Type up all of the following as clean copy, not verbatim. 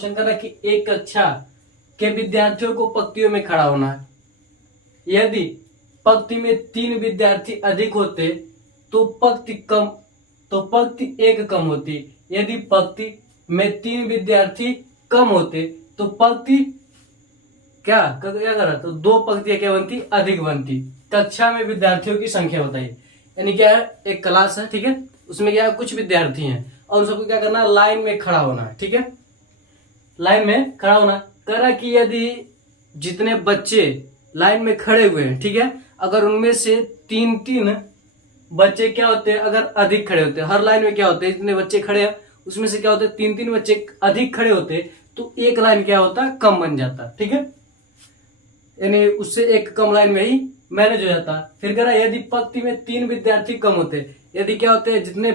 Question कर रहा है कि एक कक्षा के विद्यार्थियों को पंक्तियों में खड़ा होना है। यदि पंक्ति में 3 विद्यार्थी अधिक होते तो पंक्ति एक कम होती। यदि पंक्ति में 3 विद्यार्थी कम होते तो पंक्ति क्या करा, तो 2 पंक्तियां क्या बनती, अधिक बनती। कक्षा में विद्यार्थियों की संख्या बताइए। यानी क्या है, एक क्लास है, ठीक है, उसमें क्या है, कुछ विद्यार्थी हैं और सबको क्या करना है, लाइन में खड़ा होना है। ठीक है, लाइन में खड़ा होना। कह रहा कि यदि जितने बच्चे लाइन में खड़े हुए हैं, ठीक है, अगर उनमें से 3 बच्चे क्या होते हैं, अगर अधिक खड़े होते हैं, हर लाइन में क्या होते हैं, जितने बच्चे खड़े हैं उसमें से क्या होते हैं, 3 बच्चे अधिक खड़े होते तो एक लाइन क्या होता, कम बन जाता। ठीक है, यानी उससे एक कम लाइन में ही मैनेज हो जाता। फिर कह रहा यदि पंक्ति में 3 विद्यार्थी कम होते, यदि क्या होते हैं, जितने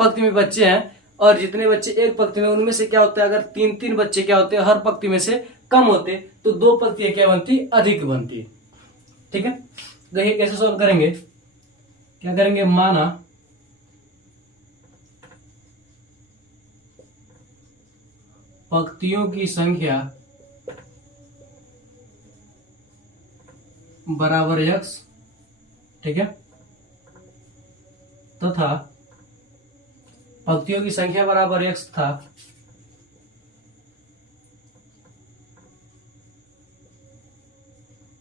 पंक्ति में बच्चे हैं और जितने बच्चे एक पंक्ति में, उनमें से क्या होता है, अगर 3 बच्चे क्या होते हैं हर पंक्ति में से कम होते तो 2 पंक्तियां क्या बनती, अधिक बनती। ठीक है, देखिए कैसे सॉल्व करेंगे। क्या करेंगे, माना पंक्तियों की संख्या बराबर x, ठीक है, तथा पंक्तियों की संख्या बराबर x था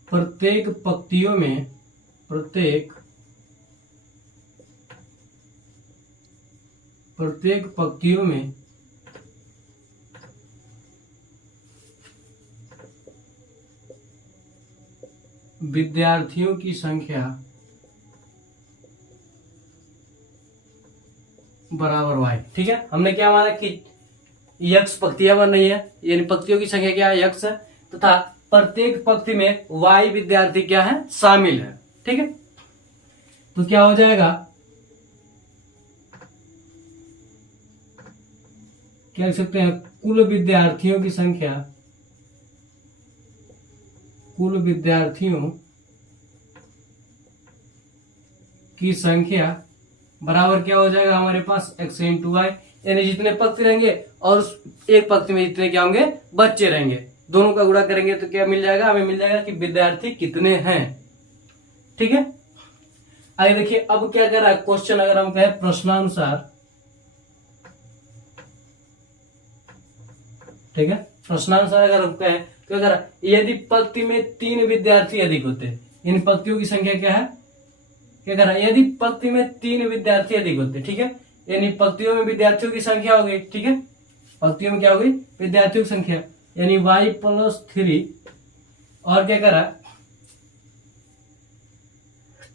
प्रत्येक पंक्तियों में विद्यार्थियों की संख्या बराबर y। ठीक है, हमने क्या माना कि x पंक्तियां बन रही है, यानी पंक्तियों की संख्या क्या है, x है, तथा प्रत्येक पंक्ति में y विद्यार्थी क्या है, शामिल है। ठीक है, तो क्या हो जाएगा, क्या लिख सकते हैं, कुल विद्यार्थियों की संख्या बराबर क्या हो जाएगा हमारे पास, x इंटू वाई। यानी जितने पंक्ति रहेंगे और एक पंक्ति में जितने क्या होंगे, बच्चे रहेंगे, दोनों का गुणा करेंगे तो क्या मिल जाएगा, हमें मिल जाएगा कि विद्यार्थी कितने हैं। ठीक है, आगे देखिए अब क्या कर रहा है क्वेश्चन, अगर हम कहें प्रश्नानुसार, ठीक है, प्रश्नानुसार अगर हम कहें तो क्या कर, यदि पंक्ति में 3 विद्यार्थी अधिक होते, इन पंक्तियों की संख्या क्या है, क्या कर रहा है, यदि पंक्ति में 3 विद्यार्थी अधिक होते, ठीक है, यानी पंक्तियों में विद्यार्थियों की संख्या हो गई। ठीक है, पंक्तियों में क्या हो गई, विद्यार्थियों की संख्या, यानी y + 3 और क्या करा,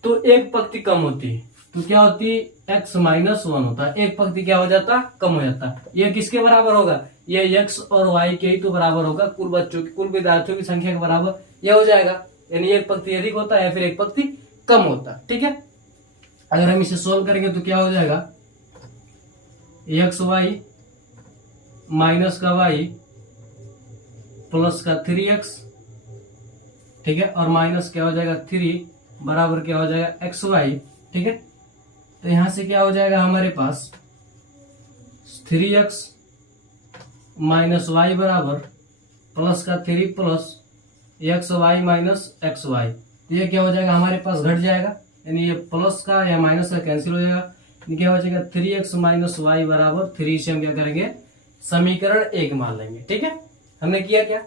तो एक पंक्ति कम होती तो क्या होती, x - 1 होता, एक पंक्ति क्या हो जाता, कम हो जाता। ये किसके बराबर होगा, ये x और y के ही तो बराबर होगा, कुल बच्चों की, कुल विद्यार्थियों की संख्या के बराबर यह हो जाएगा। यानी एक पंक्ति अधिक होता है या फिर एक पंक्ति कम होता। ठीक है, अगर हम इसे सोल्व करेंगे तो क्या हो जाएगा, xy माइनस का y प्लस का 3x, ठीक है, और माइनस क्या हो जाएगा 3 बराबर क्या हो जाएगा xy। ठीक है, तो यहां से क्या हो जाएगा हमारे पास 3x माइनस y बराबर प्लस का 3 प्लस xy माइनस xy। तो ये क्या हो जाएगा हमारे पास, घट जाएगा, यानी ये प्लस का या माइनस का कैंसिल हो जाएगा, क्या हो जाएगा 3x माइनस y बराबर 3 से हम क्या करेंगे, समीकरण 1 मान लेंगे। ठीक है, हमने किया क्या,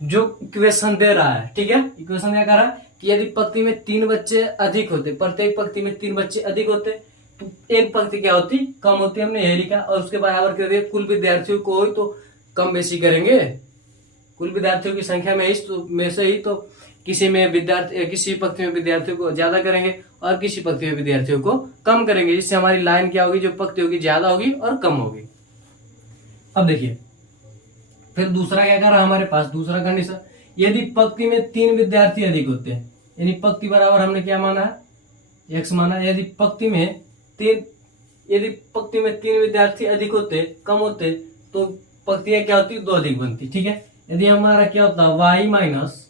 जो इक्वेशन दे रहा है, ठीक है, इक्वेशन क्या कर रहा है कि यदि पंक्ति में 3 बच्चे अधिक होते, प्रत्येक पंक्ति में 3 बच्चे अधिक होते तो एक पंक्ति क्या होती, कम होती, हमने यही लिखा, और उसके बराबर कर दिया कुल विद्यार्थियों को ही तो कम बेसी करेंगे, कुल विद्यार्थियों की संख्या में से ही तो किसी पंक्ति में विद्यार्थियों को ज्यादा करेंगे और किसी पंक्ति में विद्यार्थियों को कम करेंगे, जिससे हमारी लाइन क्या होगी, जो पंक्ति होगी ज्यादा होगी और कम होगी। अब देखिए फिर दूसरा क्या कर रहा है हमारे पास, दूसरा कंडीशन, यदि पंक्ति में 3 विद्यार्थी अधिक होते हैं, यानी पंक्ति बराबर हमने क्या माना है, x माना, यदि पंक्ति में 3 विद्यार्थी अधिक होते, कम होते तो पंक्तियां क्या होती, 2 अधिक बनती। ठीक है, यदि हमारा क्या होता y माइनस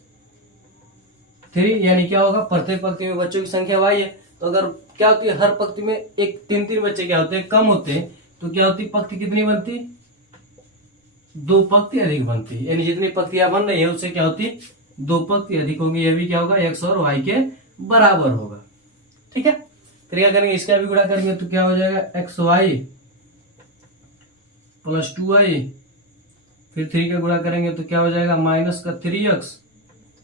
3, यानी क्या होगा, प्रत्येक पंक्ति में बच्चों की संख्या y है, तो अगर क्या होती है, हर पंक्ति में 3 बच्चे क्या होते हैं, कम होते हैं, तो क्या होती, पंक्ति कितनी बनती, दो पंक्ति अधिक बनती है, यानी जितनी पंक्तियां बन रही है उससे क्या होती है, दो पंक्ति अधिक होंगी। यह भी क्या होगा, एक्स और वाई के बराबर होगा। ठीक है, फिर क्या करेंगे, इसका भी गुणा करेंगे तो क्या हो जाएगा, एक्स वाई प्लस 2i, फिर 3 का गुणा करेंगे तो क्या हो जाएगा, माइनस का 3x।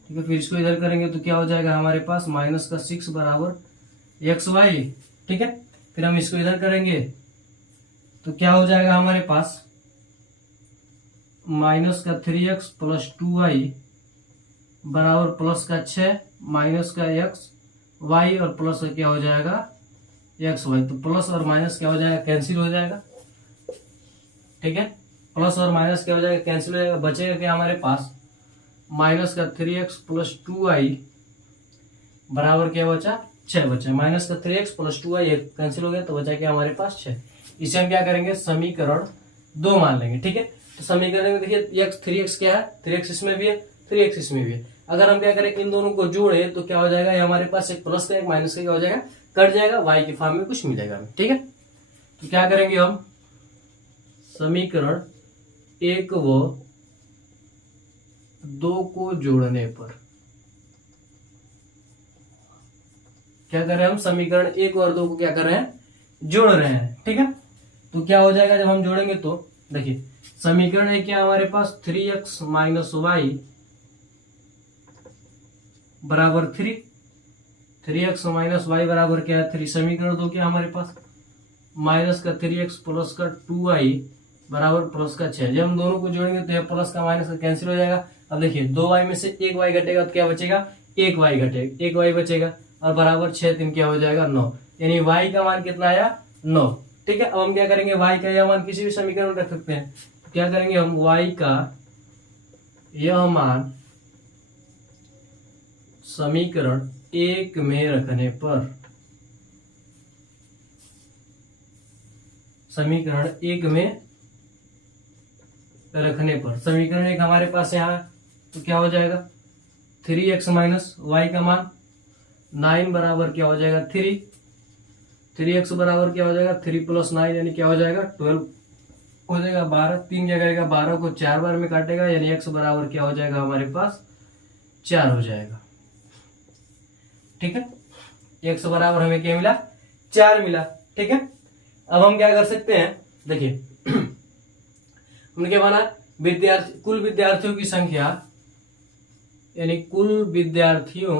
ठीक है, फिर इसको इधर करेंगे तो क्या हो जाएगा हमारे पास, माइनस का 6 बराबर एक्स वाई। ठीक है, फिर हम इसको इधर करेंगे तो क्या हो जाएगा हमारे पास, माइनस का 3x प्लस 2i बराबर प्लस का 6 माइनस का एक्स वाई और प्लस का क्या हो जाएगा एक्स वाई। तो प्लस और माइनस क्या हो जाएगा, कैंसिल हो जाएगा। ठीक है, प्लस और माइनस क्या हो जाएगा, कैंसिल हो जाएगा। बचेगा क्या हमारे पास, माइनस का 3x प्लस 2i बराबर क्या बचा, 6 बचा। माइनस का 3x प्लस 2i कैंसिल हो गया तो बचा क्या हमारे पास 6। इसे हम क्या करेंगे, समीकरण 2 मान लेंगे। ठीक है, तो समीकरण में देखिए x 3x क्या है, 3x इसमें भी है 3x इसमें भी है। अगर हम क्या करें, इन दोनों को जोड़े तो क्या हो जाएगा, ये हमारे पास एक प्लस का एक माइनस का क्या हो जाएगा, कट जाएगा, y के फॉर्म में कुछ मिलेगा। ठीक है, तो क्या करेंगे हम, समीकरण 1 व 2 को जोड़ने पर क्या कर रहे हैं हम, समीकरण 1 और 2 को क्या कर रहे हैं, जोड़ रहे हैं। ठीक है, तो क्या हो जाएगा जब हम जोड़ेंगे तो देखिए, समीकरण 1 क्या हमारे पास, 3x माइनस वाई बराबर 3, 3x माइनस वाई बराबर क्या है 3। समीकरण 2 क्या हमारे पास, माइनस का 3x प्लस का 2i बराबर प्लस का 6। जब हम दोनों को जोड़ेंगे तो यह प्लस का माइनस का कैंसिल हो जाएगा। अब देखिए 2y में से 1y घटेगा तो क्या बचेगा, 1y घटेगा, 1y बचेगा और बराबर 6 3 क्या हो जाएगा 9, यानी y का मान कितना आया 9। ठीक है, अब हम क्या करेंगे, y का यह मान किसी भी समीकरण में रख सकते हैं। तो क्या करेंगे हम, y का यह मान समीकरण 1 में रखने पर, समीकरण 1 में रखने पर, समीकरण 1 हमारे पास यहाँ तो क्या हो जाएगा, 3x माइनस वाई का मान 9 बराबर क्या हो जाएगा 3, 3x बराबर क्या हो जाएगा 3 प्लस 9 यानी क्या हो जाएगा 12 हो जाएगा 12। 3 क्या करेगा, 12 को 4 बार में काटेगा, यानी x बराबर क्या हो जाएगा हमारे पास 4 हो जाएगा। ठीक है, x बराबर हमें क्या मिला, 4 मिला। ठीक है, अब हम क्या कर सकते हैं, देखिए हमने क्या माना, विद्यार्थी कुल विद्यार्थियों की संख्या, यानी कुल विद्यार्थियों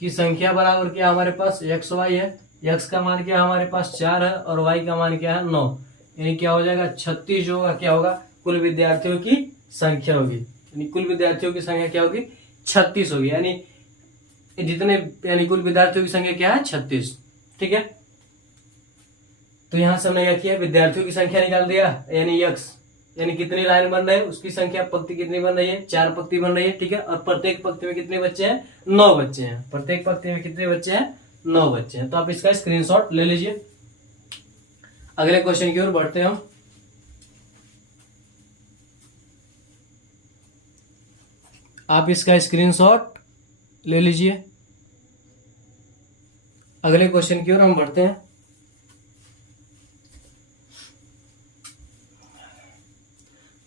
की संख्या बराबर क्या हमारे पास एक्स वाई है। एक्स का मान क्या हमारे पास 4 है और वाई का मान क्या है 9, यानी क्या हो जाएगा 36 जो होगा क्या होगा, कुल विद्यार्थियों की संख्या होगी। यानी कुल विद्यार्थियों की संख्या क्या होगी 36 होगी, यानी जितने, यानी कुल विद्यार्थियों की संख्या क्या है 36। ठीक है, तो यहां से हमने क्या किया, विद्यार्थियों की संख्या निकाल दिया, यानी x, यानी कितनी लाइन बन रहे हैं उसकी संख्या, पंक्ति कितनी बन रही है 4 पंक्ति बन रही है। ठीक है, और प्रत्येक पंक्ति में कितने बच्चे हैं 9 बच्चे हैं, प्रत्येक पंक्ति में कितने बच्चे हैं 9 बच्चे हैं। तो आप इसका स्क्रीनशॉट ले लीजिए। अगले क्वेश्चन की ओर बढ़ते हैं हम। आप इसका स्क्रीनशॉट ले लीजिए। अगले क्वेश्चन की ओर हम बढ़ते हैं।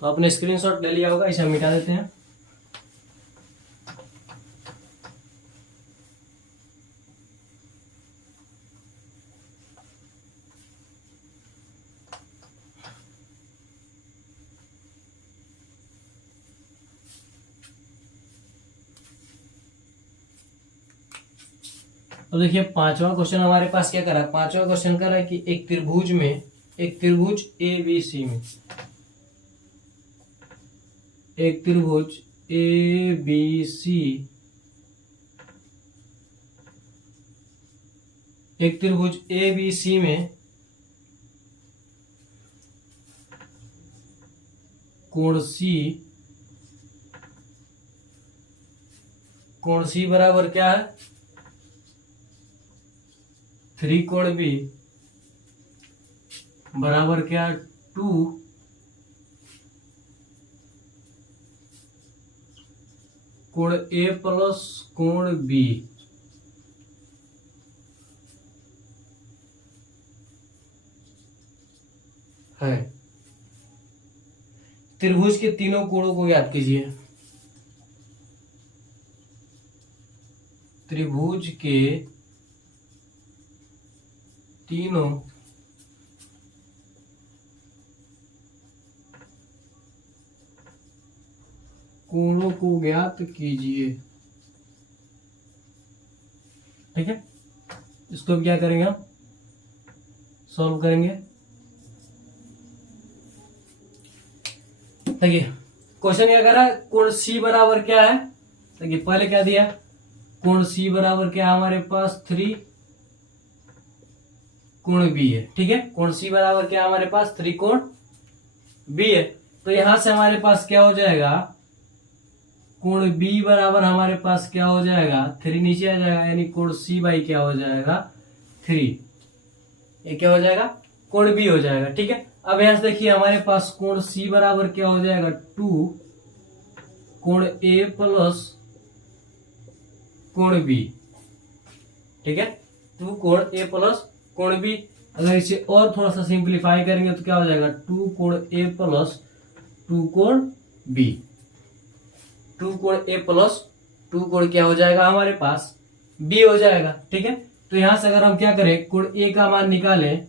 तो आपने स्क्रीनशॉट ले लिया होगा, इसे हम मिटा देते हैं। तो देखिए 5वां क्वेश्चन हमारे पास क्या करा है, 5वां क्वेश्चन करा है कि एक त्रिभुज में, एक त्रिभुज ABC में, एक त्रिभुज ABC, एक त्रिभुज ABC में कोण C बराबर क्या है 3 कोण B बराबर क्या 2 कोण A प्लस कोण B। है। त्रिभुज के तीनों कोणों को याद कीजिए। त्रिभुज के तीनों कोणों को ज्ञात कीजिए। ठीक है, इसको क्या करेंगे हम, सॉल्व करेंगे। देखिए क्वेश्चन क्या कर रहा है, कोण सी बराबर क्या है। देखिए पहले क्या दिया, कोण सी बराबर क्या है हमारे पास 3 कोण बी है। ठीक है, कोण सी बराबर क्या है हमारे पास 3 कोण बी है। तो यहां से हमारे पास क्या हो जाएगा, कोण बी बराबर हमारे पास क्या हो जाएगा 3 नीचे आ जाएगा, यानी कोण सी बाई क्या हो जाएगा 3। ये क्या हो जाएगा, कोण बी हो जाएगा। ठीक है, अब यहां से देखिए हमारे पास कोण सी बराबर क्या हो जाएगा 2 कोण ए प्लस कोण बी। ठीक है, 2 कोण ए प्लस कोण बी। अगर इसे और थोड़ा सा सिंप्लीफाई करेंगे तो क्या हो जाएगा 2 कोण ए प्लस 2 कोण बी। 2 कोण ए प्लस 2 कोण क्या हो जाएगा हमारे पास बी हो जाएगा। ठीक है, तो यहां से अगर हम क्या करें, कोण ए का मान निकालें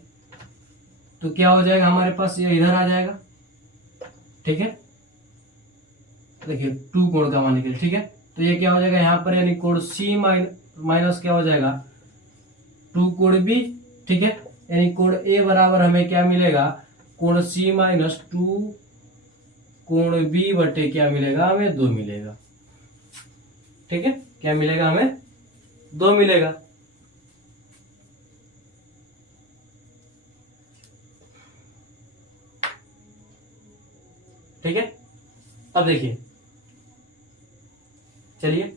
तो क्या हो जाएगा हमारे पास, ये इधर आ जाएगा। ठीक है, देखिए 2 कोण का मान निकाले। ठीक है, तो ये क्या हो जाएगा यहाँ पर, यानी कोण सी माइनस क्या हो जाएगा 2 कोण बी। ठीक है, यानी कोण ए बराबर हमें क्या मिलेगा, कोण सी माइनस 2 कोण बी बटे क्या मिलेगा हमें 2 मिलेगा। ठीक है, क्या मिलेगा हमें 2 मिलेगा। ठीक है, अब देखिए, चलिए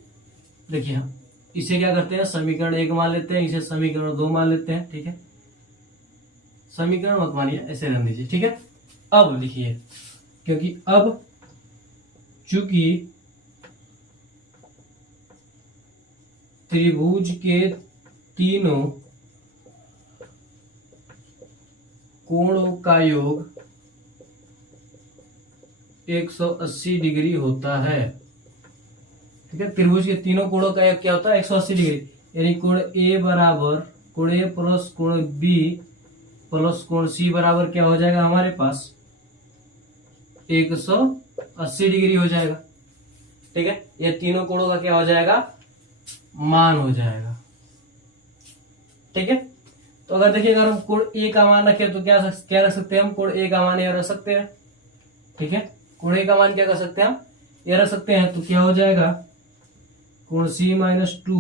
देखिए हम इसे क्या करते हैं, समीकरण 1 मान लेते हैं, इसे समीकरण 2 मान लेते हैं। ठीक है, समीकरण मत मानिए, ऐसे रहने दीजिए। ठीक है, अब लिखिए, क्योंकि अब चूंकि त्रिभुज के तीनों कोणों का योग 180 डिग्री होता है। ठीक है, त्रिभुज के तीनों कोणों का योग क्या होता है 180 डिग्री, यानी कोण ए बराबर कोण ए प्लस कोण बी प्लस कोण सी बराबर क्या हो जाएगा हमारे पास 180 डिग्री हो जाएगा। ठीक है, ये तीनों कोणों का क्या हो जाएगा, मान हो जाएगा। ठीक है, तो अगर देखिए अगर हम कोण ए का मान रखें तो क्या रख सकते हैं हम, कोण ए का मान ये रख सकते हैं। ठीक है, कोण ए का मान क्या कर सकते हैं हम, ये रख सकते हैं। तो क्या हो जाएगा, कोण सी माइनस 2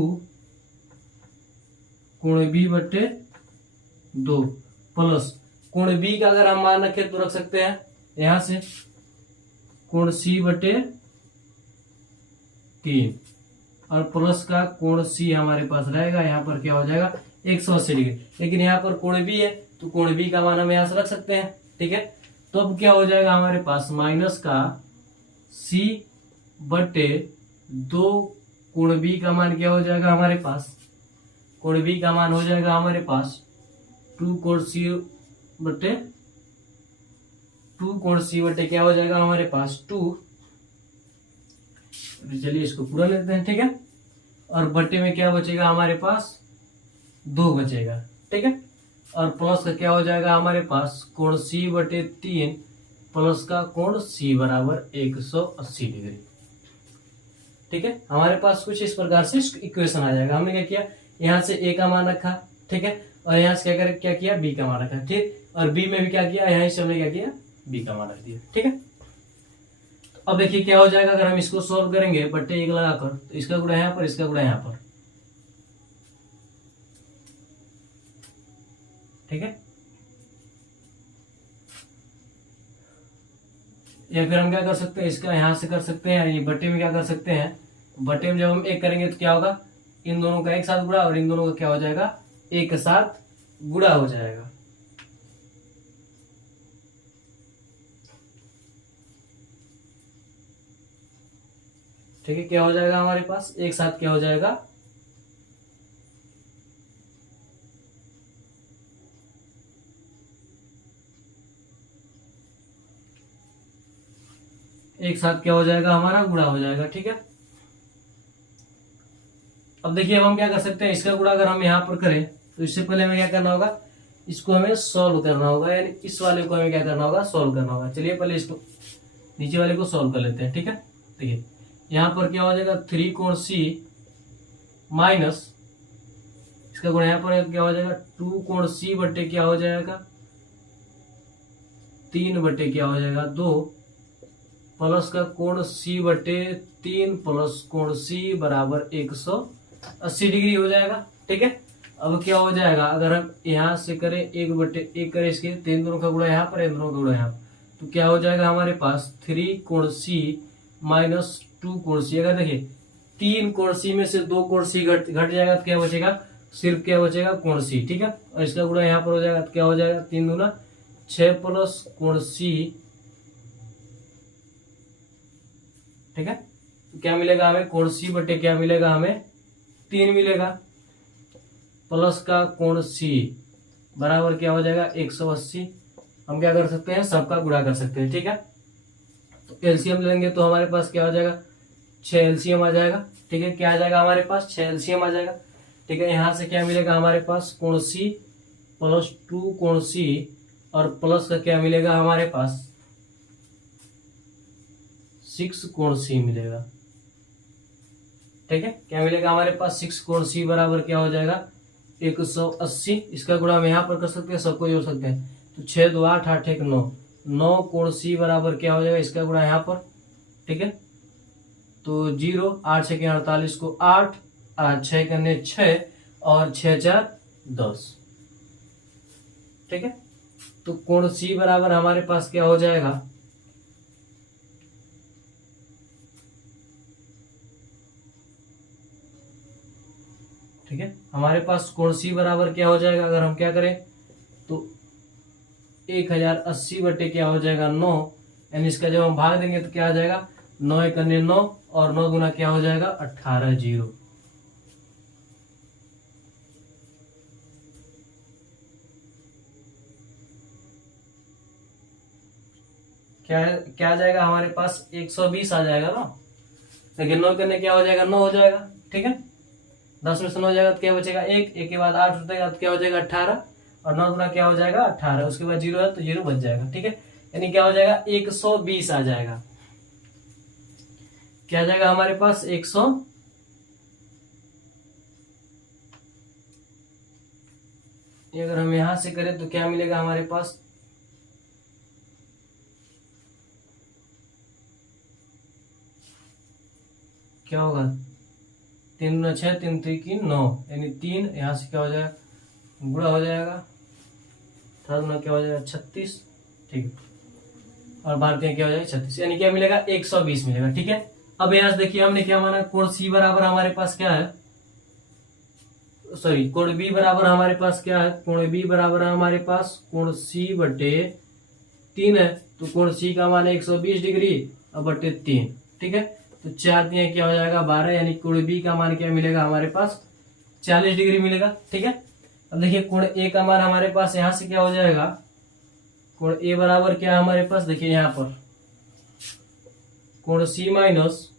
कोण बी बटे 2 प्लस कोण बी का अगर हम मान रखें तो रख सकते हैं यहां से कोण सी बटे 3 और प्लस का कोण सी हमारे पास रहेगा, यहाँ पर क्या हो जाएगा 180 डिग्री। लेकिन यहाँ पर कोण बी है तो कोण बी का मान हम यहाँ से रख सकते हैं। ठीक है, तो अब क्या हो जाएगा हमारे पास माइनस का सी बटे 2 कोण बी का मान क्या हो जाएगा हमारे पास, कोण बी का मान हो जाएगा हमारे पास 2 कोण सी बटे 2 कोण सी बटे क्या हो जाएगा हमारे पास 2। चलिए इसको पूरा लेते हैं। ठीक है, और बटे में क्या बचेगा हमारे पास 2 बचेगा। ठीक है, और प्लस का क्या हो जाएगा हमारे पास कोण सी बटे 3 प्लस का कोण सी बराबर 180 डिग्री। ठीक है, हमारे पास कुछ इस प्रकार से इक्वेशन आ जाएगा। हमने क्या किया, यहाँ से ए का मान रखा। ठीक है, और यहाँ से क्या किया बी का मान रखा। ठीक, और बी में भी क्या किया, यहाँ से हमने क्या किया बी का मान रख दिया। ठीक है, तो अब देखिए क्या हो जाएगा, अगर हम इसको सॉल्व करेंगे बटे 1 लगाकर, तो इसका गुणा यहाँ पर, इसका गुणा यहाँ पर। ठीक है, या फिर हम क्या कर सकते हैं, इसका यहां से कर सकते हैं, ये बटे में क्या कर सकते हैं, बटे में जब हम 1 करेंगे तो क्या होगा, इन दोनों का एक साथ गुणा और इन दोनों का क्या हो जाएगा एक साथ गुणा हो जाएगा। ठीक है, क्या हो जाएगा हमारे पास एक साथ क्या हो जाएगा एक साथ क्या हो जाएगा, हमारा गुणा हो जाएगा। ठीक है, अब देखिए अब हम क्या कर सकते हैं, इसका गुणा अगर हम यहाँ पर करें तो इससे पहले हमें क्या करना होगा, इसको हमें सॉल्व करना होगा, यानी इस वाले को हमें क्या करना होगा, सॉल्व करना होगा। चलिए पहले इसको नीचे वाले को सॉल्व कर लेते हैं। ठीक है, देखिए यहाँ पर क्या हो जाएगा, 3 कोण सी माइनस इसका गुणा यहाँ पर क्या हो जाएगा, 2 कोण सी बट्टे क्या हो जाएगा, 3 बट्टे क्या हो जाएगा 2 प्लस का कोण सी बट्टे 3 प्लस कोण सी बराबर 180 डिग्री हो जाएगा। ठीक है, अब क्या हो जाएगा, अगर हम यहाँ से करें 1/1 करें इसके, 3 दोनों का गुणा यहाँ पर, इन दोनों का गुणा यहाँ पर, तो क्या हो जाएगा हमारे पास 3 कोण सी माइनस 2 कोण सी। अगर देखिए 3 कोण सी में से 2 कोण सी घट जाएगा तो क्या बचेगा, सिर्फ क्या बचेगा, कोण सी। ठीक है, और इसका गुणा यहाँ पर हो जाएगा तो क्या हो जाएगा, 3 दूना 6 प्लस कोण सी। ठीक है, तो क्या मिलेगा हमें, कोण सी बटे क्या मिलेगा हमें, 3 मिलेगा प्लस का कोण सी बराबर क्या हो जाएगा 180। हम क्या कर सकते हैं, सबका गुणा कर सकते हैं। ठीक है, तो एलसीएम लेंगे तो हमारे पास क्या हो जाएगा, 6 एलसीएम आ जाएगा। ठीक है, क्या आ जाएगा हमारे पास, 6 एलसीएम आ जाएगा। ठीक है, यहां से क्या मिलेगा हमारे पास, कोण सी प्लस 2 कोण सी और प्लस का क्या मिलेगा हमारे पास 6 कोण सी मिलेगा। ठीक है, क्या मिलेगा हमारे पास, 6 कोण सी बराबर क्या हो जाएगा 180। इसका गुणा हम यहाँ पर कर सकते हैं, सबको जोड़ सकते हैं, तो 6 2 8 8 1 9 9 कोण सी बराबर क्या हो जाएगा, इसका गुणा यहाँ पर। ठीक है, तो 0 8 6 48 को 8 6 करने 6 और 6 4 10। ठीक है, तो कोण सी बराबर हमारे पास क्या हो जाएगा, ठीक है, हमारे पास कोण सी बराबर क्या हो जाएगा, अगर हम क्या करें तो 1080 बटे क्या हो जाएगा 9, यानी इसका जब हम भाग देंगे तो क्या आ जाएगा, 9 1 9 और 9 गुना क्या हो जाएगा 18 0। क्या आ जाएगा हमारे पास 120 आ जाएगा ना, लेकिन 9 करने क्या हो जाएगा 9 हो जाएगा। ठीक है, 10 में से 9 हो जाएगा तो क्या बचेगा 1 1 के बाद 8 हो जाएगा तो क्या हो जाएगा 18 और 9 गुना क्या हो जाएगा 18, उसके बाद 0 है तो 0 बच जाएगा। ठीक है, यानी क्या हो जाएगा 120 आ जाएगा। क्या आ जाएगा हमारे पास 100, अगर हम यहां से करें तो क्या मिलेगा हमारे पास, क्या होगा 3 दूना 6 3 3 9, यानी 3 यहाँ से क्या हो जाएगा, गुणा हो जाएगा, 3 दूना क्या हो जाएगा 36। ठीक है, और भारतीय क्या हो जाएगा 36, यानी क्या मिलेगा 120 मिलेगा। ठीक है, अब यहाँ से देखिए हमने क्या माना, कोण सी बराबर हमारे पास क्या है, सॉरी कोण बी बराबर हमारे पास क्या है, कोण बी बराबर हमारे पास कोण सी बटे 3 है, तो कोण सी का मान है 120 डिग्री और बटे 3। ठीक है, तो 4 3 क्या हो जाएगा 12, यानी कोण बी का मान क्या मिलेगा हमारे पास 40 डिग्री मिलेगा। ठीक है, अब देखिए कोण ए का मान हमारे पास यहां से क्या हो जाएगा, कोण ए बराबर क्या है हमारे पास, देखिए यहां पर कोण सी माइनस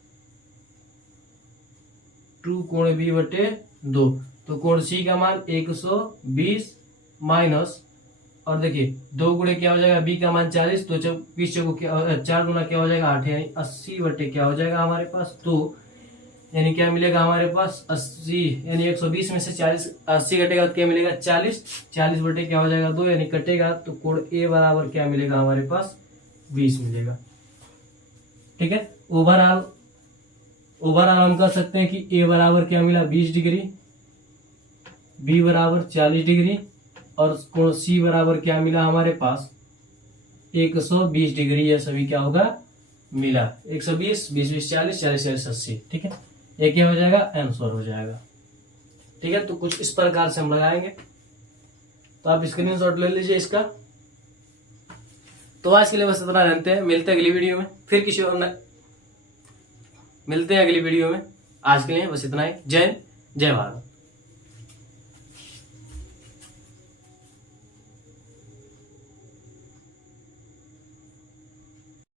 2 कोण बी बटे 2, तो कोण सी का मान 120 माइनस, और देखिए 2 गुणे क्या हो जाएगा बी का मान 40, तो 20 को क्या 4 गुना क्या हो जाएगा 8, यानी 80 बटे क्या हो जाएगा हमारे पास 2, यानी क्या मिलेगा हमारे पास 80, यानी 120 में से 40 80 कटेगा तो क्या मिलेगा 40, 40 बटे क्या हो जाएगा 2, यानी कटेगा तो कोण ए बराबर क्या मिलेगा हमारे पास 20 मिलेगा। ठीक है, ओवरऑल हम कह सकते हैं कि ए बराबर क्या मिला 20 डिग्री, बी बराबर 40 डिग्री और कोण सी बराबर क्या मिला हमारे पास 120 डिग्री। यह सभी क्या होगा मिला, 120 20 20 40 40 40 80। ठीक है, ये क्या हो जाएगा आंसर हो जाएगा। ठीक है, तो कुछ इस प्रकार से हम लगाएंगे, तो आप स्क्रीनशॉट ले लीजिए इसका। तो आज के लिए बस इतना जानते हैं, मिलते हैं अगली वीडियो में, फिर किसी और मिलते हैं अगली वीडियो में। आज के लिए बस इतना ही। जय हिंद, जय भारत।